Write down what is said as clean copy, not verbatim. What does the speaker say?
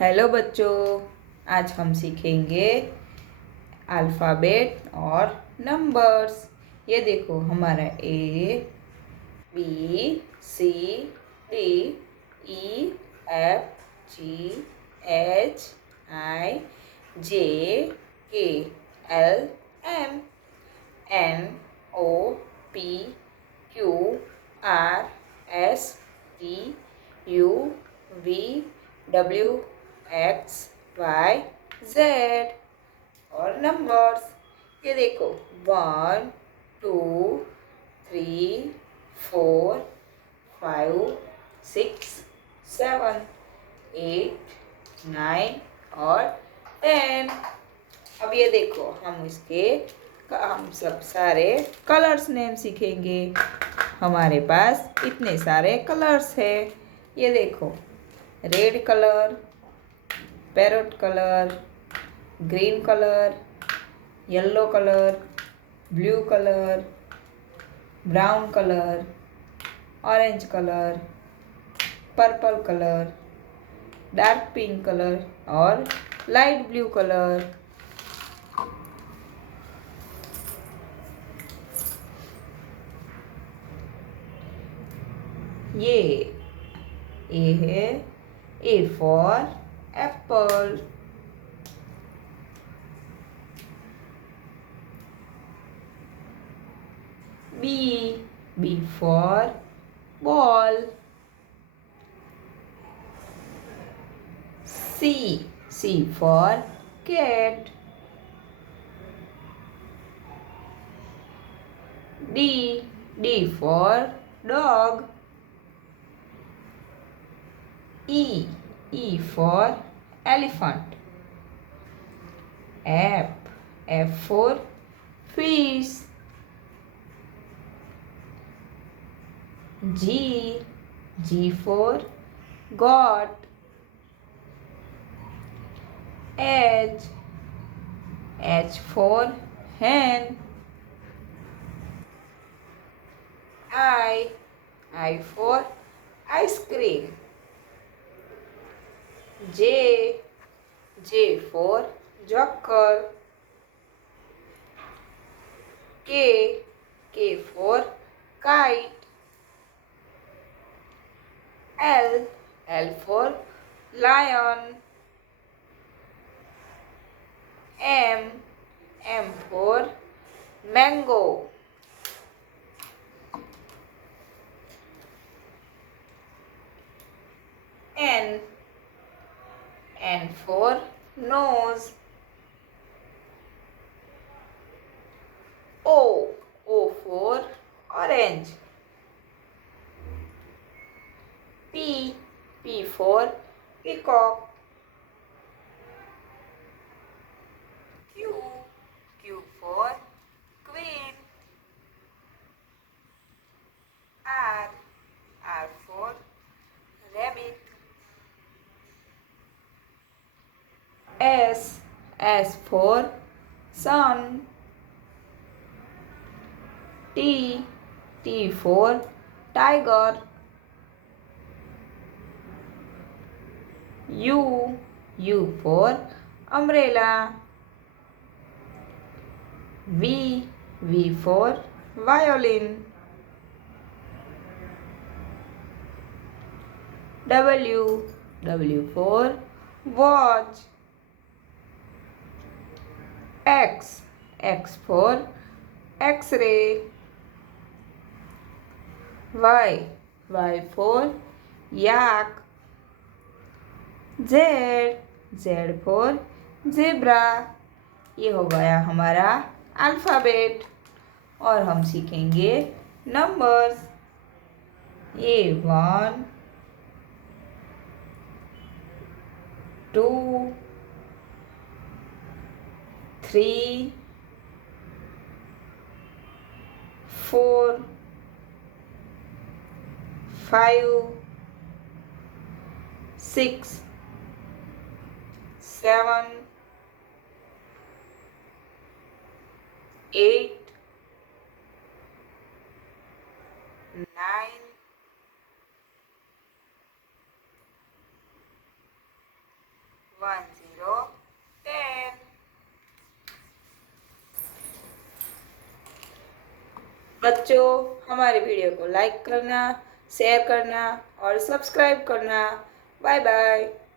हेलो बच्चों, आज हम सीखेंगे अल्फ़ाबेट और नंबर्स। ये देखो हमारा A B C D E F G H I J K L M N O P Q R S T U V W X Y Z. और नंबर्स ये देखो 1 2 3 4 5 6 7 8 9 और 10। अब ये देखो हम सब सारे कलर्स नेम सीखेंगे। हमारे पास इतने सारे कलर्स है। ये देखो red colour, parrot colour, green colour, yellow colour, blue colour, brown colour, orange colour, purple colour, dark pink colour और लाइट ब्लू कलर। ये ए है, A for Apple. B for ball. C for cat. D for dog. E for elephant. F for fish. G for goat. H for hen. I for ice cream. J for joker. K for kite. L for lion. M for mango. N for nose. O for orange. P for peacock. Q for queen. R for rabbit. S for sun. T for tiger. U for umbrella. V for violin. W for watch. X for X-ray. Y for yak. Z for zebra। ये हो गया हमारा अल्फ़ाबेट। और हम सीखेंगे नंबर्स। ये 1 2 3 4 5 6 7 8 9 10. बच्चों, हमारे वीडियो को लाइक करना, शेयर करना और सब्सक्राइब करना। Bye bye.